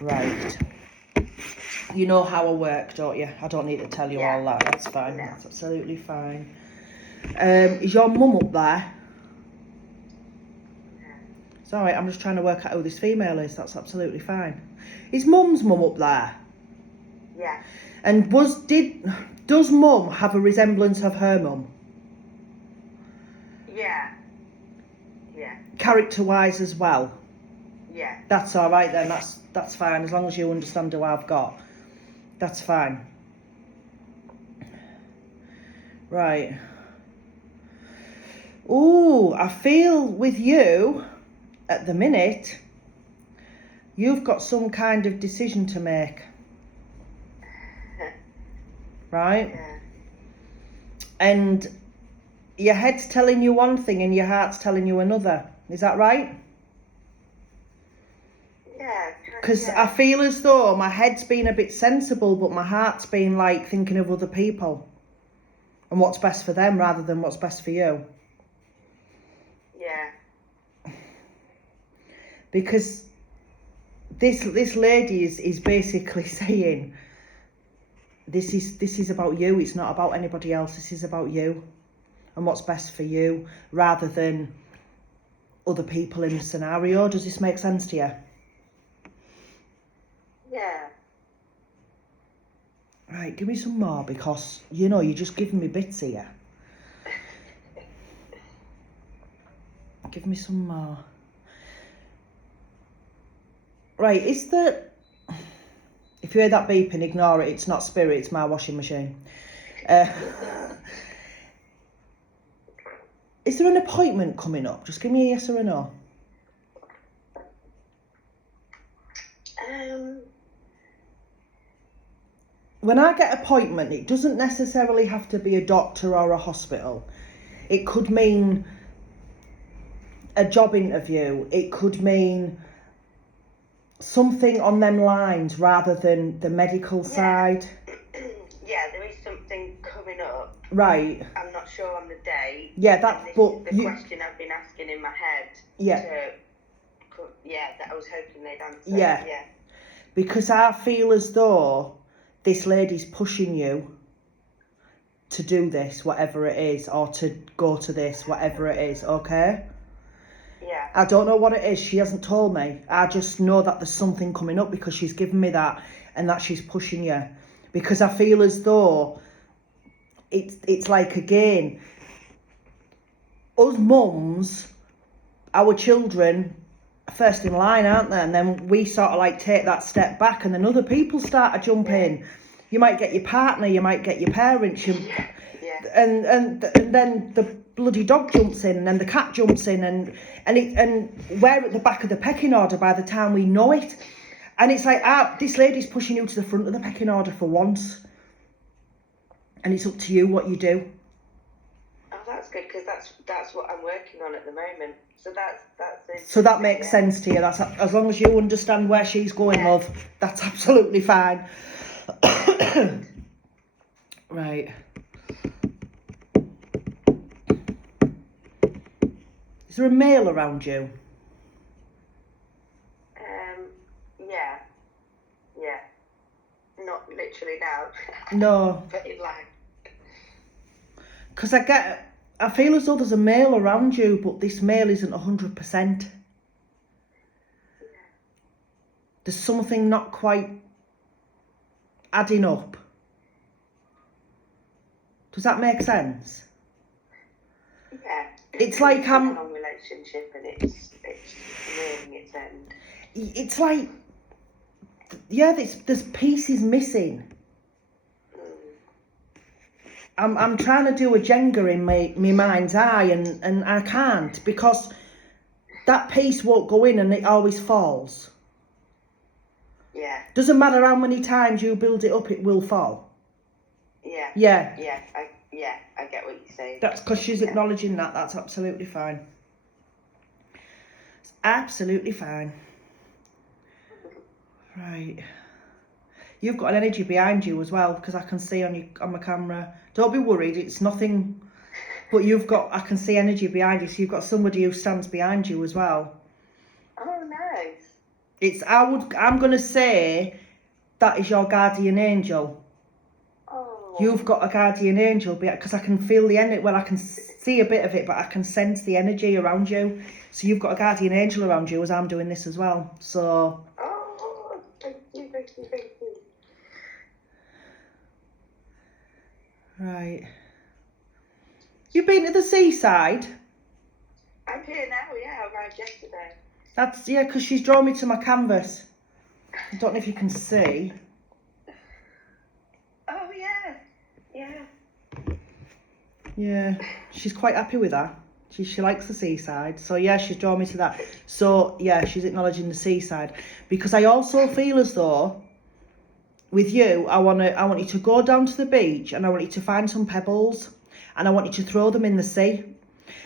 Right. You know how I work, don't you? I don't need to tell you all that. That's fine. No. That's absolutely fine. Is your mum up there? No. It's alright, I'm just trying to work out who this female is. That's absolutely fine. Is mum's mum up there? Yeah. And does mum have a resemblance of her mum? Yeah. Yeah. Character-wise as well? Yeah. That's alright then, that's fine, as long as you understand who I've got. That's fine. Right. Ooh, I feel with you, at the minute, you've got some kind of decision to make. Right? Yeah. And your head's telling you one thing and your heart's telling you another. Is that right? Yeah. Because I feel as though my head's been a bit sensible, but my heart's been like thinking of other people and what's best for them rather than what's best for you. Yeah. Because this lady is basically saying, this is about you. It's not about anybody else. This is about you and what's best for you rather than other people in the scenario. Does this make sense to you? Yeah. Right, give me some more because, you know, you're just giving me bits here. Give me some more. Right, is the... If you hear that beeping, ignore it. It's not Spirit, it's my washing machine. Is there an appointment coming up? Just give me a yes or a no. When I get appointment, it doesn't necessarily have to be a doctor or a hospital. It could mean a job interview. It could mean something on them lines rather than the medical side. Yeah, there is something coming up. Right. I'm not sure on the date. Yeah, This is the question I've been asking in my head. Yeah. That I was hoping they'd answer. Yeah. Yeah. Because I feel as though this lady's pushing you to do this, whatever it is, or to go to this, whatever it is, okay? Yeah. I don't know what it is. She hasn't told me. I just know that there's something coming up because she's given me that and that she's pushing you. Because I feel as though it's like, again, us mums, our children are first in line, aren't they? And then we sort of like take that step back and then other people start to jump in. You might get your partner, you might get your parents, and then the bloody dog jumps in and then the cat jumps in and we're at the back of the pecking order by the time we know it. And it's like, this lady's pushing you to the front of the pecking order for once. And it's up to you what you do. Oh, that's good because that's what I'm working on at the moment. So that's it. So that makes sense to you. That's as long as you understand where she's going, love. That's absolutely fine. Right. Is there a male around you? Yeah. Not literally now. No. But it like. Because I feel as though there's a male around you, but this male isn't 100%. There's something not quite adding up. Does that make sense? Yeah. It's like a long relationship and it's nearing its end. It's like, yeah, there's pieces missing. I'm trying to do a Jenga in my mind's eye and I can't because that piece won't go in and it always falls. Yeah. Doesn't matter how many times you build it up, it will fall. Yeah. Yeah. Yeah, I get what you're saying. That's because she's acknowledging that. That's absolutely fine. It's absolutely fine. Right. You've got an energy behind you as well because I can see on my camera. Don't be worried, it's nothing. But I can see energy behind you, so you've got somebody who stands behind you as well. Oh, nice. I'm gonna say that is your guardian angel. Oh. You've got a guardian angel because I can feel the energy. Well, I can see a bit of it, but I can sense the energy around you. So you've got a guardian angel around you as I'm doing this as well. So. Oh, thank you, thank you, thank you. Right. You've been to the seaside? I'm here now, yeah, I arrived yesterday. That's, yeah, because she's drawn me to my canvas. I don't know if you can see. Oh, yeah, yeah. Yeah, she's quite happy with that. She likes the seaside. So, yeah, she's drawn me to that. So, yeah, she's acknowledging the seaside. Because I also feel as though, with you, I want you to go down to the beach and I want you to find some pebbles and I want you to throw them in the sea.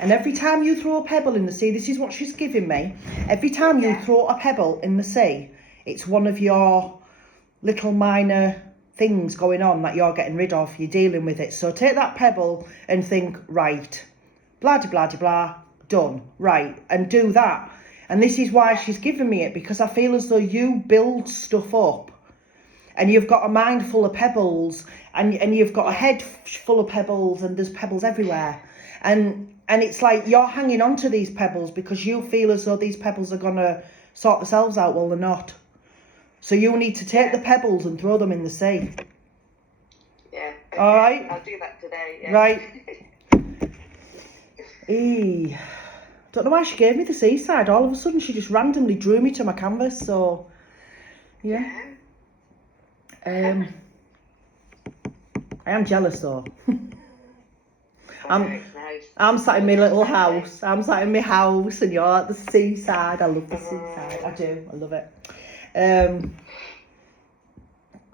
And every time you throw a pebble in the sea, this is what she's giving me. Every time you throw a pebble in the sea, it's one of your little minor things going on that you're getting rid of. You're dealing with it. So take that pebble and think, right, blah, de, blah, de, blah, done, right, and do that. And this is why she's given me it, because I feel as though you build stuff up and you've got a mind full of pebbles and you've got a head full of pebbles and there's pebbles everywhere. And it's like you're hanging on to these pebbles because you feel as though these pebbles are going to sort themselves out. Well, they're not. So you need to take the pebbles and throw them in the sea. Yeah. Okay. All right? I'll do that today. Yeah. Right. Don't know why she gave me the seaside. All of a sudden, she just randomly drew me to my canvas. So, yeah. I am jealous though. I'm sat in my little house. I'm sat in my house and you're at the seaside. I love the seaside. I do. I love it.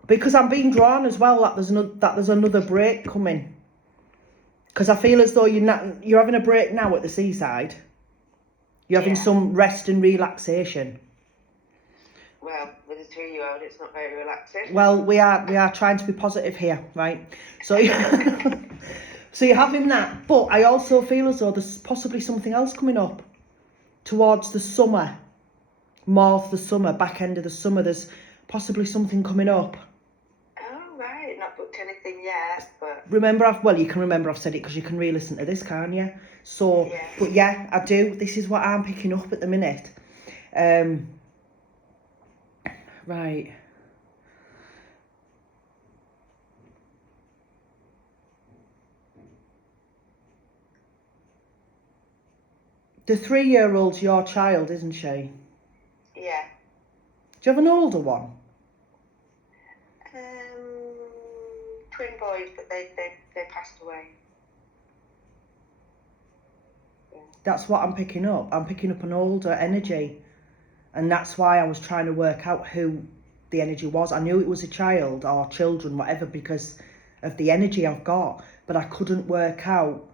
Because I'm being drawn as well that there's another break coming. Because I feel as though you're having a break now at the seaside. You're having some rest and relaxation. Well, with a 3-year-old, it's not very relaxing. Well, we are trying to be positive here, right? So. So you're having that, but I also feel as though there's possibly something else coming up towards the summer, more of the summer, back end of the summer. There's possibly something coming up. Oh, right. Not booked anything yet, but... You can remember I've said it because you can re-listen to this, can't you? So, yeah. But yeah, I do. This is what I'm picking up at the minute. Right. The 3-year-old's your child, isn't she? Yeah. Do you have an older one? Twin boys, but they passed away. Yeah. That's what I'm picking up. I'm picking up an older energy. And that's why I was trying to work out who the energy was. I knew it was a child or children, whatever, because of the energy I've got. But I couldn't work out.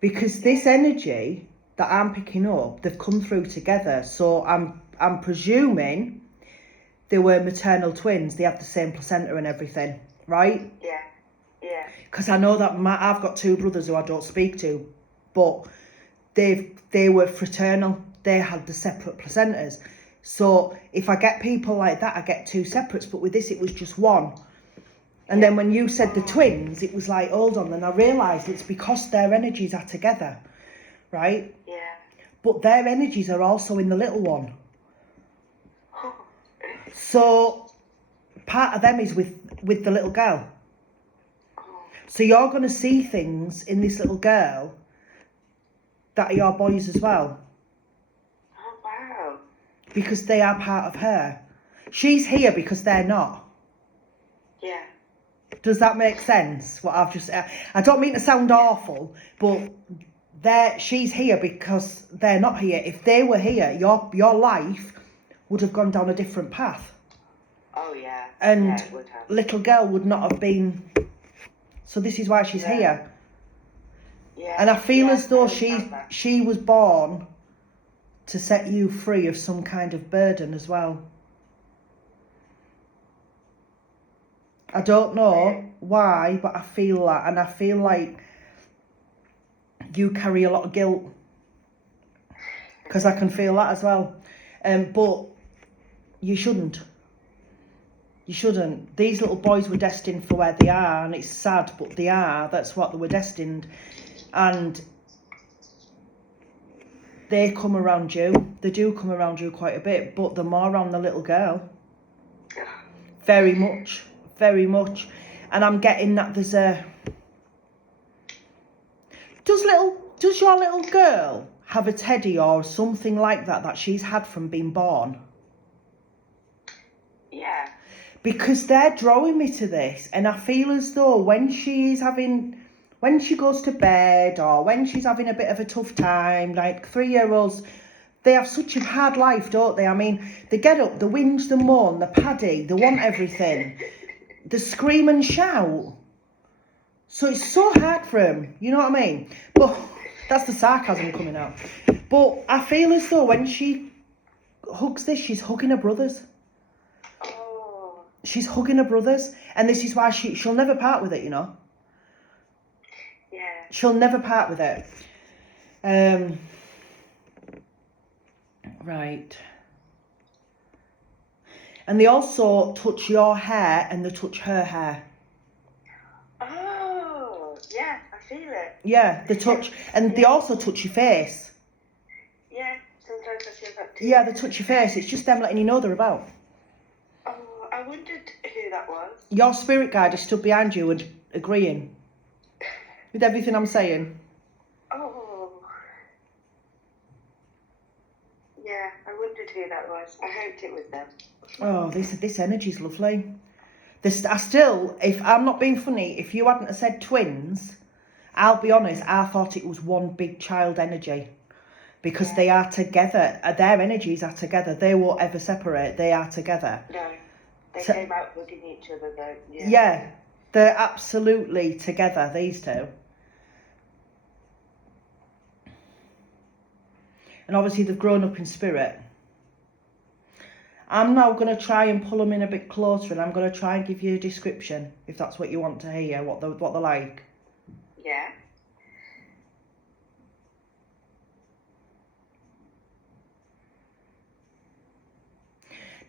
Because this energy that I'm picking up, they've come through together. So I'm presuming they were maternal twins. They had the same placenta and everything, right? Yeah, yeah. Because I know that I've got 2 brothers who I don't speak to, but they were fraternal. They had the separate placentas. So if I get people like that, I get 2 separates. But with this, it was just one. And then when you said the twins, it was like, hold on. Then I realised it's because their energies are together, right? Yeah. But their energies are also in the little one. So part of them is with the little girl. So you're going to see things in this little girl that are your boys as well. Oh, wow. Because they are part of her. She's here because they're not. Yeah. Does that make sense? What I've just... I don't mean to sound awful, but she's here because they're not here. If they were here, your life would have gone down a different path. Oh, yeah. And yeah, it would have. little girl would not have been... So this is why she's here. Yeah. And I feel as though she was born to set you free of some kind of burden as well. I don't know why, but I feel that. And I feel like you carry a lot of guilt. because I can feel that as well. But you shouldn't. You shouldn't. These little boys were destined for where they are, and it's sad, but they are. That's what they were destined. And they come around you. They do come around you quite a bit, but they're more around the little girl. Very much. Very much. And I'm getting that there's a... Does your little girl have a teddy or something like that she's had from being born? Yeah. Because they're drawing me to this, and I feel as though when she goes to bed or when she's having a bit of a tough time, like 3-year-olds, they have such a hard life, don't they? I mean, they get up, they whinge, they moan, they paddy, they want everything, they scream and shout. So it's so hard for them, you know what I mean? But that's the sarcasm coming out. But I feel as though when she hugs this, she's hugging her brothers. Oh. She's hugging her brothers, and this is why she'll never part with it, you know? Yeah. She'll never part with it. Right. And they also touch your hair and they touch her hair. Oh, yeah, I feel it. Yeah, they touch, and they also touch your face. Yeah, sometimes I feel that too. Yeah, they touch your face. It's just them letting you know they're about. Oh, I wondered who that was. Your spirit guide is stood behind you and agreeing with everything I'm saying. Oh. Yeah, I wondered who that was. I hoped it was them. Oh, this energy's lovely. I still, if I'm not being funny, if you hadn't have said twins, I'll be honest, I thought it was one big child energy. Because they are together. Their energies are together. They won't ever separate. They are together. No, they came out hugging each other though. Yeah. Yeah, they're absolutely together, these two. And obviously they've grown up in spirit. I'm now going to try and pull them in a bit closer, and I'm going to try and give you a description, if that's what you want to hear, what they're like. Yeah.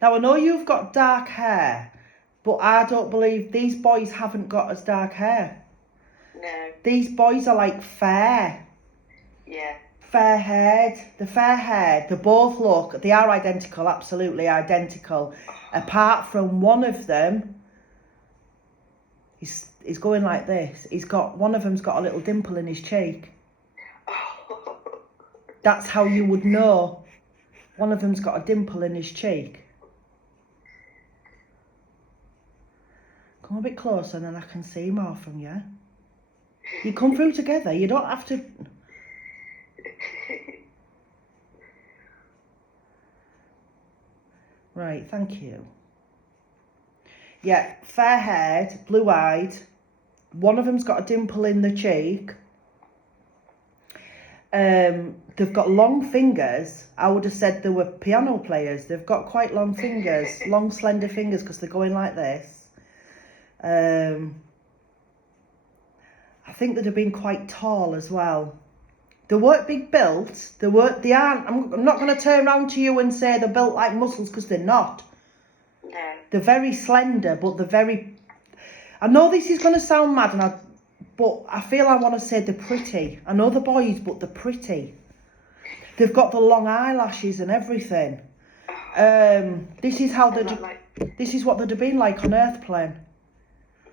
Now, I know you've got dark hair, but I don't believe these boys haven't got as dark hair. No. These boys are like fair. Yeah. Fair-haired. They're fair-haired. They both look, they are identical, absolutely identical. Apart from one of them, he's going like this. One of them's got a little dimple in his cheek. Oh. That's how you would know. One of them's got a dimple in his cheek. Come a bit closer and then I can see more from you. You come through together, you don't have to... Right, thank you. Yeah, fair-haired, blue-eyed. One of them's got a dimple in the cheek. They've got long fingers. I would have said they were piano players. They've got quite long fingers, long slender fingers, because they're going like this. I think they'd have been quite tall as well. They weren't big built. They aren't. I'm not going to turn around to you and say they're built like muscles, because they're not. No. They're very slender, but they're very... I know this is going to sound mad, but I feel I want to say they're pretty. I know the boys, but they're pretty. They've got the long eyelashes and everything. This is how this is what they'd have been like on Earth plane.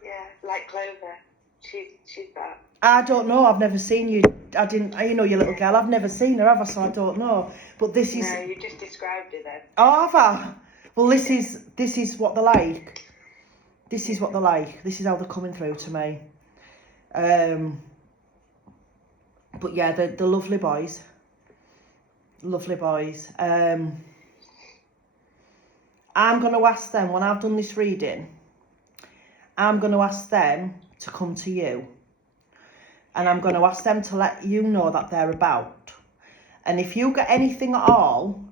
Yeah, like Clover. She's that. I don't know. I've never seen you. You know, your little girl. I've never seen her, have I? So I don't know. But this is... No, you just described it then. Oh, have I? Well, this is what they're like. This is what they're like. This is how they're coming through to me. But yeah, they're lovely boys. Lovely boys. I'm going to ask them, when I've done this reading, I'm going to ask them to come to you. And I'm going to ask them to let you know that they're about. And if you get anything at all,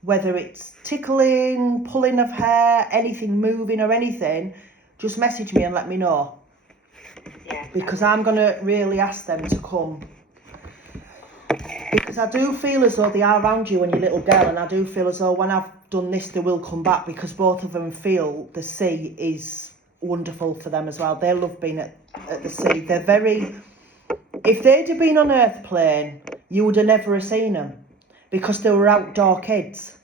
whether it's tickling, pulling of hair, anything moving or anything, just message me and let me know. Yeah. Because I'm going to really ask them to come. Because I do feel as though they are around you when you're a little girl, and I do feel as though when I've done this, they will come back, because both of them feel the sea is wonderful for them as well. They love being at the sea. They're very... If they'd have been on Earth plane, you would have never have seen them, because they were outdoor kids.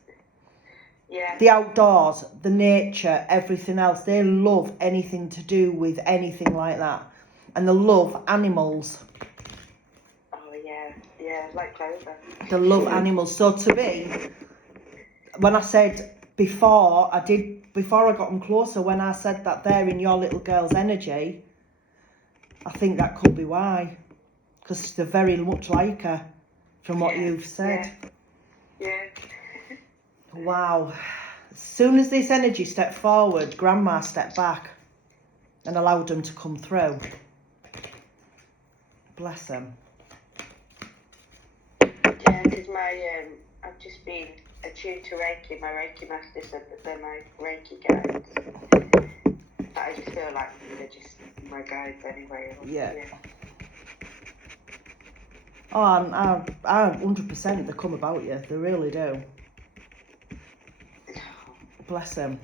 Yeah. The outdoors, the nature, everything else. They love anything to do with anything like that. And they love animals. Oh, yeah. Yeah, like Clover. They love animals. So to me, when I said before I got them closer, when I said that they're in your little girl's energy, I think that could be why. Because they're very much like her, from what you've said. Yeah. Wow. As soon as this energy stepped forward, Grandma stepped back and allowed them to come through. Bless them. Yeah, because I've just been attuned to Reiki. My Reiki master said that they're my Reiki guides. But I just feel like they're just my guides anyway. Yeah. Oh, I 100% they come about you. They really do. Bless them.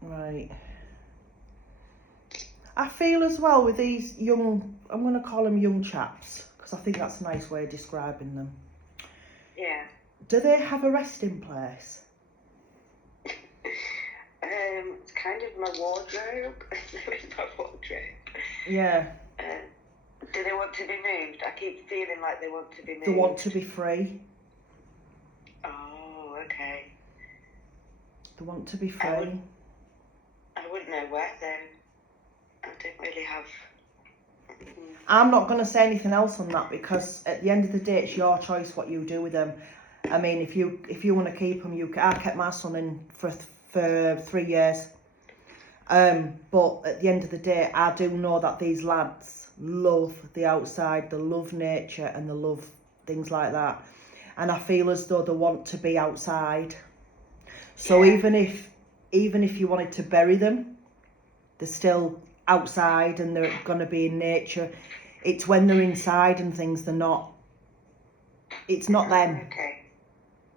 Right. I feel as well with these young, I'm going to call them young chaps, because I think that's a nice way of describing them. Yeah. Do they have a resting place? It's kind of my wardrobe. There is my wardrobe. Yeah. Do they want to be moved? I keep feeling like they want to be moved. They want to be free. Oh, okay. They want to be free. I wouldn't know where though. I don't really have... I'm not going to say anything else on that, because at the end of the day, it's your choice what you do with them. I mean, if you want to keep them, I kept my son in for 3 years. But at the end of the day, I do know that these lads love the outside, they love nature, and they love things like that. And I feel as though they want to be outside. So even if you wanted to bury them, they're still outside and they're going to be in nature. It's when they're inside and things, they're not. It's not them. Okay.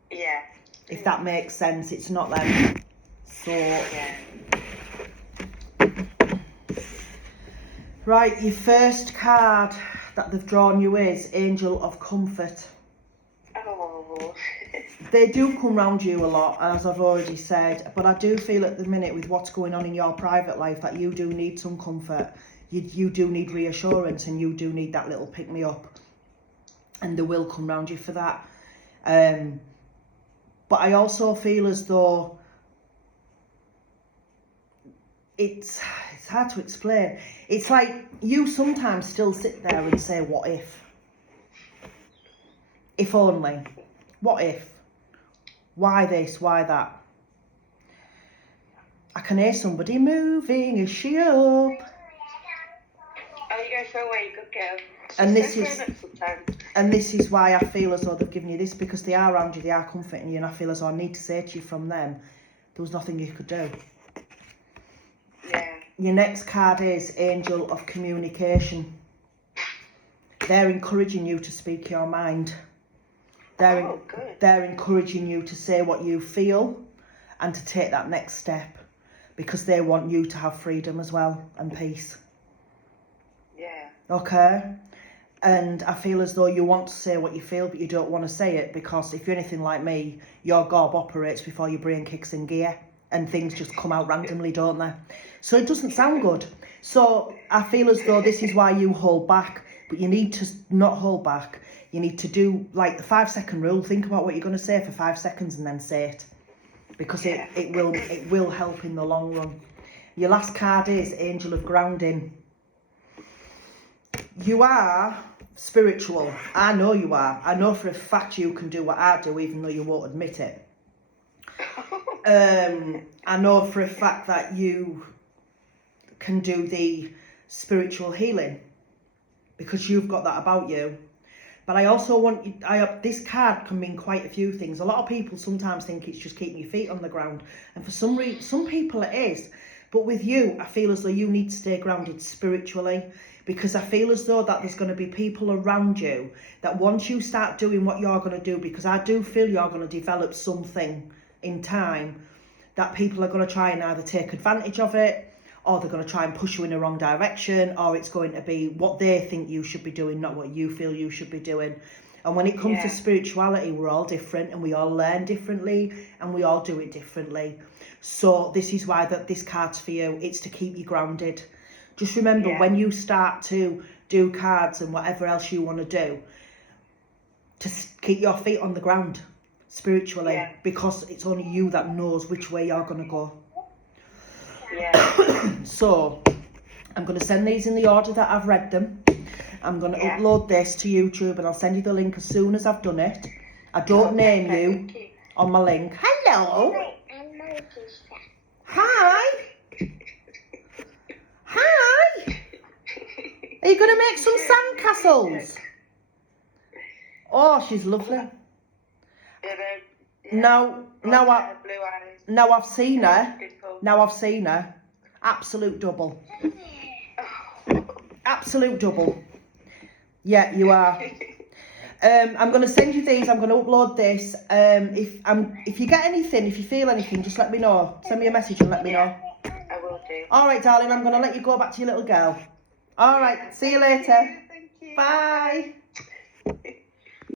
Yeah. If that makes sense, it's not them. So. Yeah. Right, your first card that they've drawn you is Angel of Comfort. Oh. They do come round you a lot, as I've already said, but I do feel at the minute with what's going on in your private life that you do need some comfort. You do need reassurance, and you do need that little pick-me-up. And they will come round you for that. But I also feel as though it's hard to explain. It's like you sometimes still sit there and say, what if? If only. What if? Why this? Why that? I can hear somebody moving. Is she up? Oh, you go for a wee, good girl. And this is why I feel as though they've given you this, because they are around you, they are comforting you, and I feel as though I need to say to you from them, there was nothing you could do. Yeah. Your next card is Angel of Communication. They're encouraging you to speak your mind. They're encouraging you to say what you feel and to take that next step, because they want you to have freedom as well and peace. Yeah. Okay? And I feel as though you want to say what you feel, but you don't want to say it, because if you're anything like me, your gob operates before your brain kicks in gear, and things just come out randomly, don't they? So it doesn't sound good. So I feel as though this is why you hold back, but you need to not hold back. You need to do like the 5-second rule. Think about what you're going to say for 5 seconds and then say it, because it will help in the long run. Your last card is Angel of Grounding. You are spiritual. I know you are. I know for a fact you can do what I do, even though you won't admit it. I know for a fact that you can do the spiritual healing, because you've got that about you. But I also want you, this card can mean quite a few things. A lot of people sometimes think it's just keeping your feet on the ground, and for some people it is. But with you, I feel as though you need to stay grounded spiritually, because I feel as though that there's going to be people around you that once you start doing what you're going to do, because I do feel you're going to develop something in time, that people are going to try and either take advantage of it, or they're going to try and push you in the wrong direction, or it's going to be what they think you should be doing, not what you feel you should be doing. And when it comes to spirituality, we're all different and we all learn differently and we all do it differently. So this is why this card's for you. It's to keep you grounded. Just remember, when you start to do cards and whatever else you want to do, to keep your feet on the ground spiritually, because it's only you that knows which way you're going to go. So I'm going to send these in the order that I've read them. I'm going to upload this to YouTube and I'll send you the link as soon as I've done it. I don't name you on my link. Hello. Hi. Hi. Are you going to make some sandcastles? Oh, she's lovely. Now I've seen her. Now I've seen her. Absolute double. Absolute double. Yeah, you are. I'm going to send you these. I'm going to upload this. If you get anything, if you feel anything, just let me know. Send me a message and let me know. I will do. All right, darling. I'm going to let you go back to your little girl. All right. See you later. Thank you. Bye.